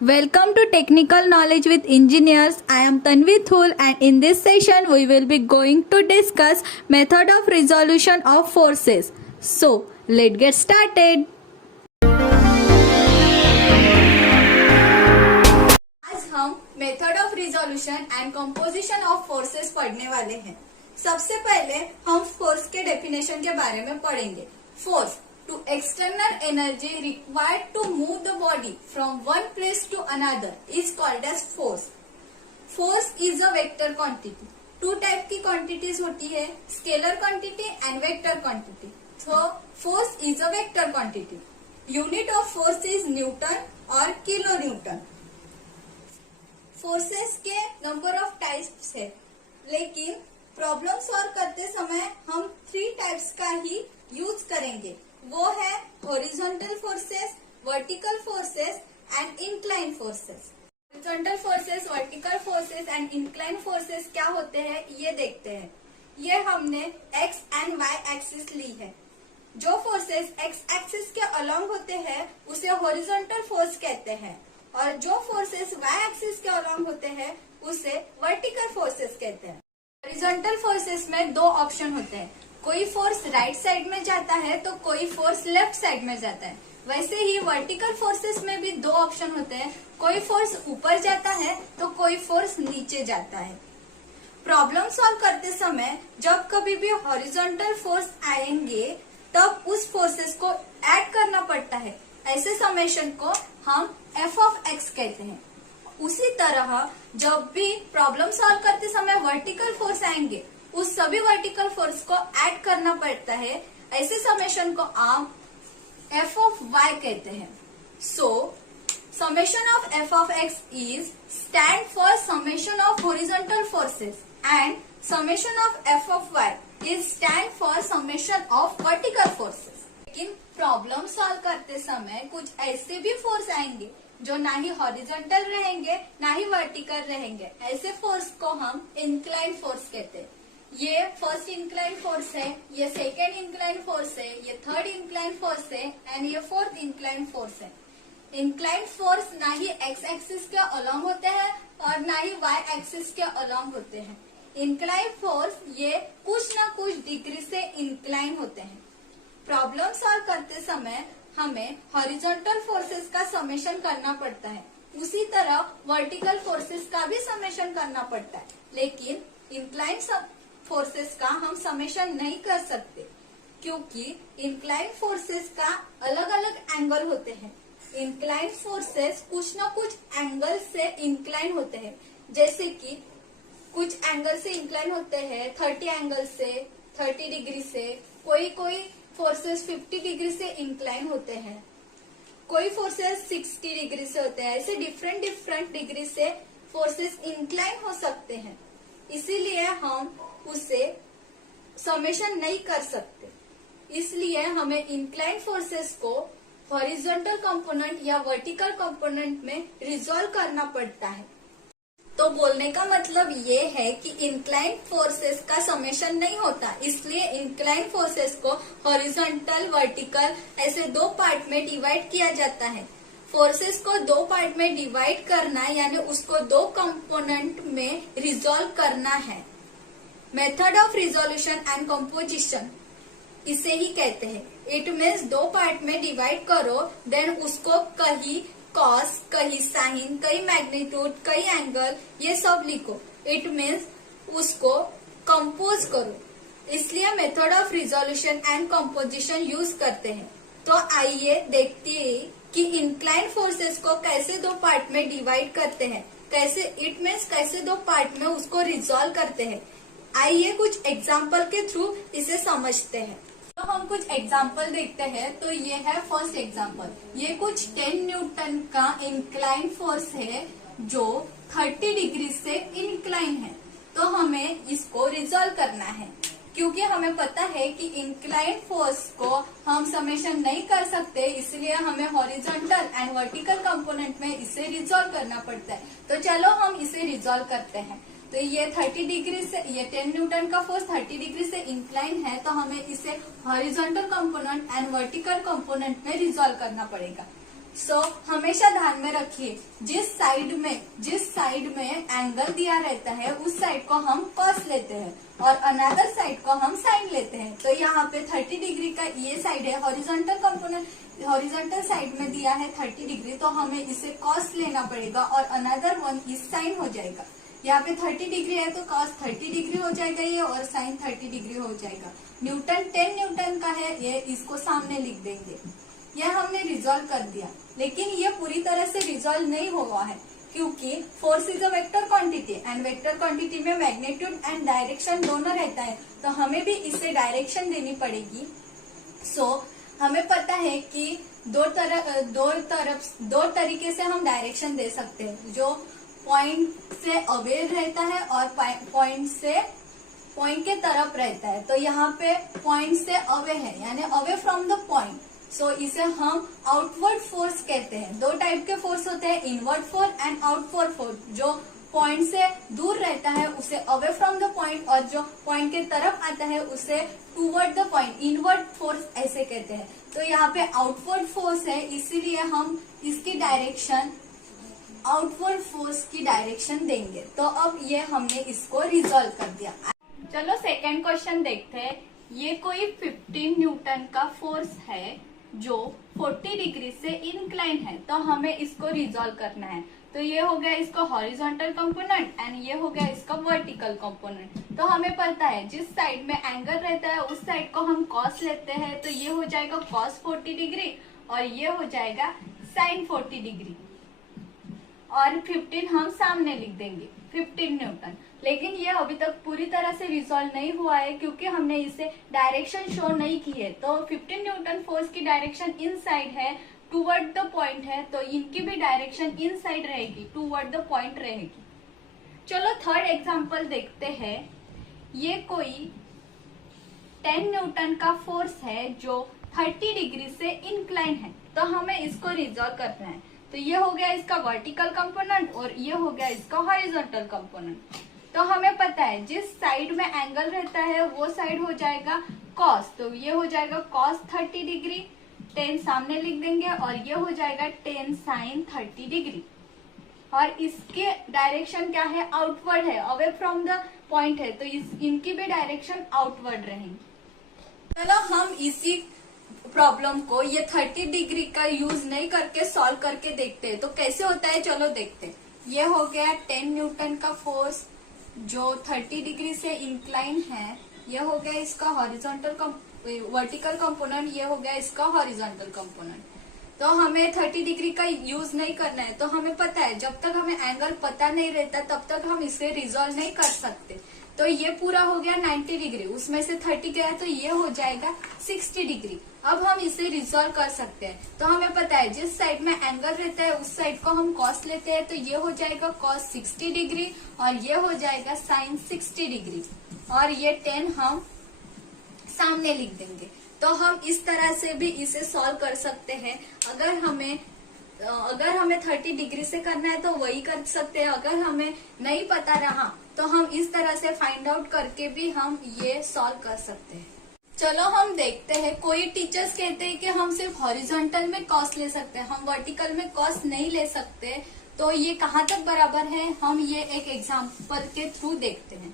Welcome to Technical Knowledge with Engineers. I am Tanvi Thul, and in this session we will be going to discuss method of resolution of forces. So, let's get started. आज हम method of resolution and composition of forces पढ़ने वाले हैं। सबसे पहले हम force के definition के बारे में पढ़ेंगे। Force to external energy required to move the body from one place to another is called as force. Force is a vector quantity. Two type की quantities होती है, scalar quantity and vector quantity. So force is a vector quantity. Unit of force is Newton और kilonewton. Forces के number of types है, लेकिन problem solve करते समय हम 3 टाइप्स का ही यूज करेंगे। वो है horizontal forces, vertical forces and incline forces. Horizontal forces, vertical forces and incline forces क्या होते हैं ये देखते हैं। ये हमने एक्स एंड वाई एक्सिस ली है। जो फोर्सेस एक्स एक्सिस के अलोंग होते हैं उसे हॉरिजॉन्टल फोर्स कहते हैं, और जो फोर्सेस वाई एक्सिस के अलोंग होते हैं उसे वर्टिकल फोर्सेस कहते हैं। हॉरिजॉन्टल फोर्सेस में 2 ऑप्शन होते हैं, कोई फोर्स राइट साइड में जाता है तो कोई फोर्स लेफ्ट साइड में जाता है। वैसे ही वर्टिकल फोर्सेस में भी 2 ऑप्शन होते हैं, कोई फोर्स ऊपर जाता है तो कोई फोर्स नीचे जाता है। प्रॉब्लम सॉल्व करते समय जब कभी भी हॉरिजॉन्टल फोर्स आएंगे तब उस फोर्सेस को ऐड करना पड़ता है। ऐसे समेशन को हम एफ ऑफ एक्स कहते हैं। उसी तरह जब भी प्रॉब्लम सॉल्व करते समय वर्टिकल फोर्स आएंगे उस सभी वर्टिकल फोर्स को ऐड करना पड़ता है। ऐसे समेशन को आप एफ ऑफ वाई कहते हैं। So summation of F of X is stand for summation of horizontal forces and summation of F of Y is stand for summation of vertical forces. लेकिन problem solve करते समय कुछ ऐसे भी force आएंगे जो ना ही हॉरिजॉन्टल रहेंगे ना ही वर्टिकल रहेंगे। ऐसे फोर्स को हम इंक्लाइन फोर्स कहते हैं। ये फर्स्ट इंक्लाइन फोर्स है, ये सेकेंड इंक्लाइन फोर्स है, ये थर्ड इंक्लाइन फोर्स है एंड ये फोर्थ इंक्लाइन फोर्स है। इंक्लाइन फोर्स ना ही एक्स एक्सिस के अलोंग होते हैं और ना ही वाई एक्सिस के अलोंग होते हैं। इंक्लाइन फोर्स ये कुछ ना कुछ डिग्री से इंक्लाइन होते हैं। प्रॉब्लम सॉल्व करते समय हमें हॉरिजॉन्टल फोर्सेस का समेशन करना पड़ता है, उसी तरह वर्टिकल फोर्सेस का भी समेशन करना पड़ता है। लेकिन इंक्लाइन फोर्सेस का हम समेशन नहीं कर सकते, क्योंकि इंक्लाइन फोर्सेस का अलग अलग एंगल होते हैं। इंक्लाइन फोर्सेस कुछ ना कुछ एंगल से इंक्लाइन होते हैं, जैसे कि कुछ एंगल से इंक्लाइन होते हैं 30 एंगल से, 30 डिग्री से, कोई फोर्सेस 50 डिग्री से इंक्लाइन होते हैं, कोई फोर्सेस 60 डिग्री से होते हैं। ऐसे डिफरेंट डिग्री से फोर्सेस इंक्लाइन हो सकते हैं, इसीलिए हम उसे समेशन नहीं कर सकते। इसलिए हमें इंक्लाइन फोर्सेस को हॉरिजॉन्टल कंपोनेंट या वर्टिकल कंपोनेंट में रिजॉल्व करना पड़ता है। तो बोलने का मतलब ये है कि इंक्लाइन फोर्सेस का समेशन नहीं होता, इसलिए इंक्लाइन फोर्सेस को हॉरिजॉन्टल, वर्टिकल ऐसे 2 पार्ट में डिवाइड किया जाता है। फोर्सेस को 2 पार्ट में डिवाइड करना यानी उसको 2 कंपोनेंट में रिजॉल्व करना है। Method of resolution and composition इसे ही कहते हैं। इट मीन्स 2 पार्ट में डिवाइड करो, देन उसको कहीं कॉस, कहीं साइन, कहीं मैग्नीट्यूड, कहीं एंगल ये सब लिखो। इट मीन्स उसको कंपोज करो, इसलिए method of resolution and composition use करते हैं। तो आइए देखते हैं कि इंक्लाइन फोर्सेस को कैसे 2 पार्ट में डिवाइड करते हैं, कैसे इट मीन्स कैसे 2 पार्ट में उसको रिजॉल्व करते हैं। आइए कुछ एग्जाम्पल के थ्रू इसे समझते हैं। तो हम कुछ एग्जाम्पल देखते हैं। तो ये है फर्स्ट एग्जाम्पल, ये कुछ 10 न्यूटन का इंक्लाइन फोर्स है जो 30 डिग्री से इंक्लाइन है। तो हमें इसको रिजॉल्व करना है, क्योंकि हमें पता है कि इंक्लाइन फोर्स को हम समेशन नहीं कर सकते, इसलिए हमें हॉरिजॉन्टल एंड वर्टिकल कंपोनेंट में इसे रिजॉल्व करना पड़ता है। तो चलो हम इसे रिजॉल्व करते हैं। तो ये 30 डिग्री से, ये 10 न्यूटन का फोर्स 30 डिग्री से इंक्लाइन है, तो हमें इसे horizontal component and vertical component में रिजॉल्व करना पड़ेगा। सो हमेशा ध्यान में रखिए, जिस साइड में एंगल दिया रहता है उस साइड को हम कॉस लेते हैं और अनदर साइड को हम साइन लेते हैं। तो यहाँ पे 30 डिग्री का ये साइड है हॉरिजॉन्टल कंपोनेंट, हॉरिजॉन्टल साइड में दिया है 30 डिग्री, तो हमें इसे कॉस लेना पड़ेगा और अनदर वन इस साइन हो जाएगा। यहाँ पे 30 डिग्री है तो कॉस 30 डिग्री हो जाएगा ये, और साइन 30 डिग्री हो जाएगा। न्यूटन 10 न्यूटन का है ये, इसको सामने लिख देंगे। यह हमने रिजॉल्व कर दिया, लेकिन ये पूरी तरह से रिजॉल्व नहीं हुआ है, क्योंकि force is a vector quantity and vector quantity में मैग्नीट्यूड एंड डायरेक्शन दोनों रहता है, तो हमें भी इसे डायरेक्शन देनी पड़ेगी। सो हमें पता है कि दो तरीके से हम डायरेक्शन दे सकते हैं, जो पॉइंट से अवे रहता है और पॉइंट के तरफ रहता है। तो यहाँ पे पॉइंट से अवे है, यानी अवे फ्रॉम द पॉइंट, सो इसे हम आउटवर्ड फोर्स कहते हैं। दो टाइप के फोर्स होते हैं, inward force and outward force. जो पॉइंट से दूर रहता है उसे अवे फ्रॉम द पॉइंट, और जो पॉइंट के तरफ आता है उसे toward the point, inward force ऐसे कहते हैं। तो यहाँ पे आउटवर्ड फोर्स है, इसीलिए हम इसकी डायरेक्शन आउटवर्ड फोर्स की डायरेक्शन देंगे। तो अब ये हमने इसको रिजॉल्व कर दिया। चलो सेकेंड क्वेश्चन देखते हैं। ये कोई 15 न्यूटन का फोर्स है जो 40 डिग्री से इंक्लाइन है, तो हमें इसको रिजॉल्व करना है। तो ये हो गया इसका हॉरिजॉन्टल कंपोनेंट एंड ये हो गया इसका वर्टिकल कंपोनेंट। तो हमें पता है जिस साइड में एंगल रहता है उस साइड को हम कॉस लेते हैं, तो ये हो जाएगा कॉस 40 डिग्री और ये हो जाएगा साइन 40 डिग्री, और 15 हम सामने लिख देंगे, 15 न्यूटन। लेकिन ये अभी तक पूरी तरह से रिजॉल्व नहीं हुआ है, क्योंकि हमने इसे डायरेक्शन शो नहीं की है। तो 15 न्यूटन फोर्स की डायरेक्शन इन साइड है, टूवर्ड द पॉइंट है, तो इनकी भी डायरेक्शन इन साइड रहेगी, टूवर्ड द पॉइंट रहेगी। चलो थर्ड एग्जांपल देखते हैं। ये कोई 10 न्यूटन का फोर्स है जो 30 डिग्री से इंक्लाइन है, तो हमें इसको रिजॉल्व करना है। तो ये हो गया इसका वर्टिकल कंपोनेंट और ये हो गया इसका हॉरिजॉन्टल कंपोनेंट। तो हमें पता है जिस साइड में एंगल रहता है वो साइड हो जाएगा कॉस, तो ये हो जाएगा कॉस 30 डिग्री, 10 सामने लिख देंगे, और ये हो जाएगा 10 साइन 30 डिग्री। और इसके डायरेक्शन क्या है, आउटवर्ड है, अवे फ्रॉम द पॉइंट है, तो इनकी भी डायरेक्शन आउटवर्ड रहेंगी। चलो हम इसी प्रॉब्लम को ये 30 डिग्री का यूज नहीं करके सॉल्व करके देखते हैं। तो कैसे होता है, चलो देखते हैं। ये हो गया 10 न्यूटन का फोर्स जो 30 डिग्री से इंक्लाइन है, ये हो गया इसका हॉरिजॉन्टल वर्टिकल कंपोनेंट, ये हो गया इसका हॉरिजॉन्टल कंपोनेंट। तो हमें 30 डिग्री का यूज नहीं करना है। तो हमें पता है जब तक हमें एंगल पता नहीं रहता तब तक हम इसे रिजॉल्व नहीं कर सकते। तो ये पूरा हो गया 90 डिग्री, उसमें से 30 गया तो ये हो जाएगा 60 डिग्री। अब हम इसे रिजॉल्व कर सकते हैं। तो हमें पता है जिस साइड में एंगल रहता है उस साइड को हम कॉस लेते हैं, तो ये हो जाएगा कॉस 60 डिग्री और ये हो जाएगा साइन 60 डिग्री, और ये 10 हम सामने लिख देंगे। तो हम इस तरह से भी इसे सॉल्व कर सकते हैं। अगर हमें 30 डिग्री से करना है तो वही कर सकते हैं। अगर हमें नहीं पता रहा तो हम इस तरह से फाइंड आउट करके भी हम ये सॉल्व कर सकते हैं। चलो हम देखते हैं। कोई टीचर्स कहते हैं कि हम सिर्फ हॉरिजॉन्टल में कॉस ले सकते हैं, हम वर्टिकल में कॉस नहीं ले सकते। तो ये कहाँ तक बराबर है, हम ये एक एग्जाम्पल के थ्रू देखते हैं।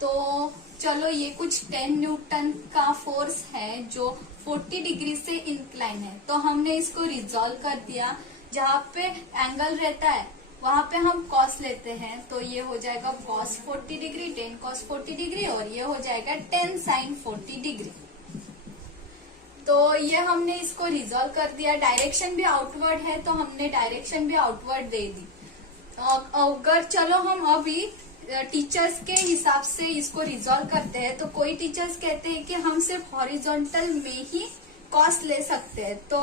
तो चलो ये कुछ 10 न्यूटन का फोर्स है जो 40 डिग्री से इंक्लाइन है। तो हमने इसको रिजॉल्व कर दिया। जहाँ पे एंगल रहता है वहां पे हम कॉस लेते हैं, तो ये हो जाएगा कॉस 40 डिग्री, 10 कॉस 40 डिग्री, और ये हो जाएगा 10 साइन 40 डिग्री। तो ये हमने इसको रिजॉल्व कर दिया। डायरेक्शन भी आउटवर्ड है तो हमने डायरेक्शन भी आउटवर्ड दे दी। अगर चलो हम अभी टीचर्स के हिसाब से इसको रिजॉल्व करते हैं, तो कोई टीचर्स कहते हैं कि हम सिर्फ हॉरिजॉन्टल में ही कॉस ले सकते हैं। तो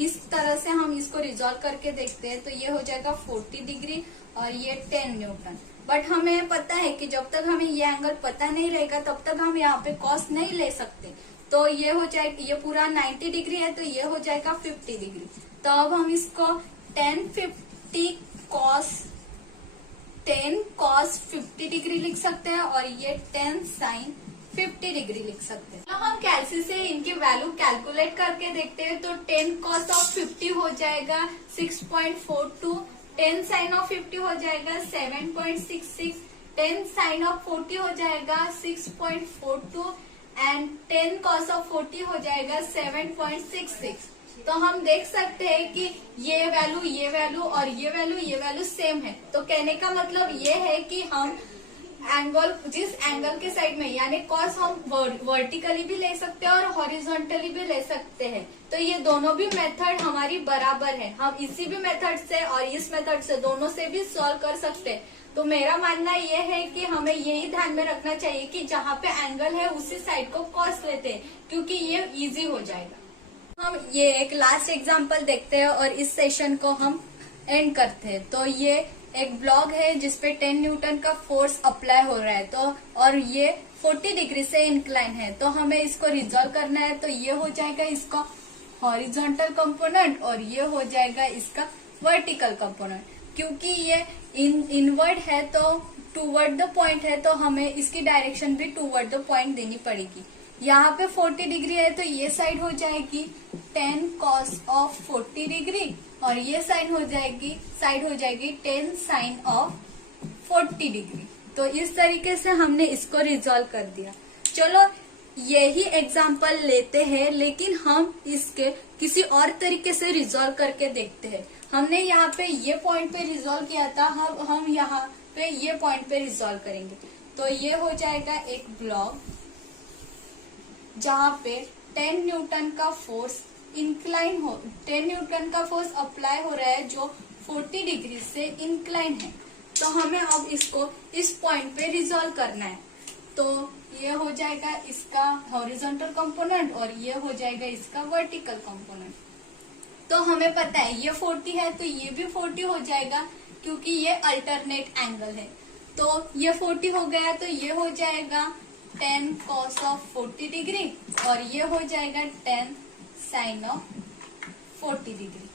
इस तरह से हम इसको रिजॉल्व करके देखते हैं। तो ये हो जाएगा 40 डिग्री और ये 10 न्यूटन। बट हमें पता है कि जब तक हमें ये एंगल पता नहीं रहेगा तब तक हम यहाँ पे कॉस नहीं ले सकते। तो ये हो जाएगा, ये पूरा 90 डिग्री है तो ये हो जाएगा 50 डिग्री। तो अब हम इसको 10 50 कॉस 10 cos 50 डिग्री लिख सकते हैं और ये 10 sin 50 डिग्री लिख सकते हैं। तो हम कैलसी से इनकी वैल्यू कैलकुलेट करके देखते हैं। तो 10 cos ऑफ 50 हो जाएगा 6.42, 10 sin ऑफ 50 हो जाएगा 7.66, 10 sin ऑफ 40 हो जाएगा 6.42 एंड 10 cos ऑफ 40 हो जाएगा 7.66। तो हम देख सकते हैं कि ये वैल्यू और ये वैल्यू सेम है। तो कहने का मतलब ये है कि हम एंगल, जिस एंगल के साइड में यानी कॉस हम वर्टिकली भी ले सकते हैं और हॉरिजॉन्टली भी ले सकते हैं। तो ये दोनों भी मेथड हमारी बराबर है। हम इसी भी मेथड से और इस मेथड से दोनों से भी सॉल्व कर सकते हैं। तो मेरा मानना ये है कि हमें यही ध्यान में रखना चाहिए कि जहाँ पे एंगल है उसी साइड को कॉस लेते हैं, क्योंकि ये इजी हो जाएगा। हम ये एक लास्ट एग्जाम्पल देखते हैं और इस सेशन को हम एंड करते हैं। तो ये एक ब्लॉक है जिसपे 10 न्यूटन का फोर्स अप्लाई हो रहा है, तो और ये 40 डिग्री से इंक्लाइन है। तो हमें इसको रिजॉल्व करना है। तो ये हो जाएगा इसका हॉरिजॉन्टल कंपोनेंट और ये हो जाएगा इसका वर्टिकल कंपोनेंट। क्योंकि ये इनवर्ड है तो टूवर्ड द पॉइंट है, तो हमें इसकी डायरेक्शन भी टूवर्ड द पॉइंट देनी पड़ेगी। यहाँ पे 40 डिग्री है तो ये साइड हो जाएगी 10 cos ऑफ 40 डिग्री और ये साइड हो जाएगी 10 sin ऑफ 40 डिग्री। तो इस तरीके से हमने इसको रिजॉल्व कर दिया। चलो यही एग्जाम्पल लेते हैं, लेकिन हम इसके किसी और तरीके से रिजॉल्व करके देखते हैं। हमने यहाँ पे ये पॉइंट पे रिजॉल्व किया था, हम यहाँ पे ये पॉइंट पे रिजॉल्व करेंगे। तो ये हो जाएगा एक ब्लॉक जहाँ पे 10 न्यूटन का फोर्स 10 न्यूटन का फोर्स अप्लाई हो रहा है जो 40 डिग्री से इंक्लाइन है। तो हमें अब इसको इस पॉइंट पे रिजॉल्व करना है। तो ये हो जाएगा इसका हॉरिजॉन्टल कंपोनेंट और ये हो जाएगा इसका वर्टिकल कंपोनेंट। तो हमें पता है ये 40 है तो ये भी 40 हो जाएगा, क्योंकि ये अल्टरनेट एंगल है। तो ये 40 हो गया तो ये हो जाएगा 10 cos ऑफ 40 डिग्री और ये हो जाएगा 10 sin ऑफ 40 डिग्री।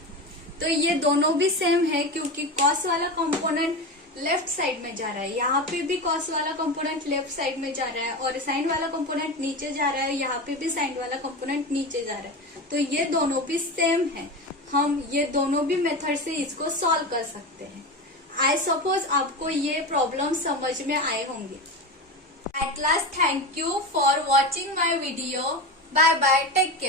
तो ये दोनों भी सेम है, क्योंकि cos वाला कंपोनेंट लेफ्ट साइड में जा रहा है, यहाँ पे भी cos वाला कंपोनेंट लेफ्ट साइड में जा रहा है और sin वाला कंपोनेंट नीचे जा रहा है, यहाँ पे भी sin वाला कंपोनेंट नीचे जा रहा है। तो ये दोनों भी सेम है। हम ये दोनों भी मेथड से इसको सॉल्व कर सकते हैं। आई सपोज आपको ये प्रॉब्लम समझ में आए होंगे। At last, thank you for watching my video. Bye bye. Take care.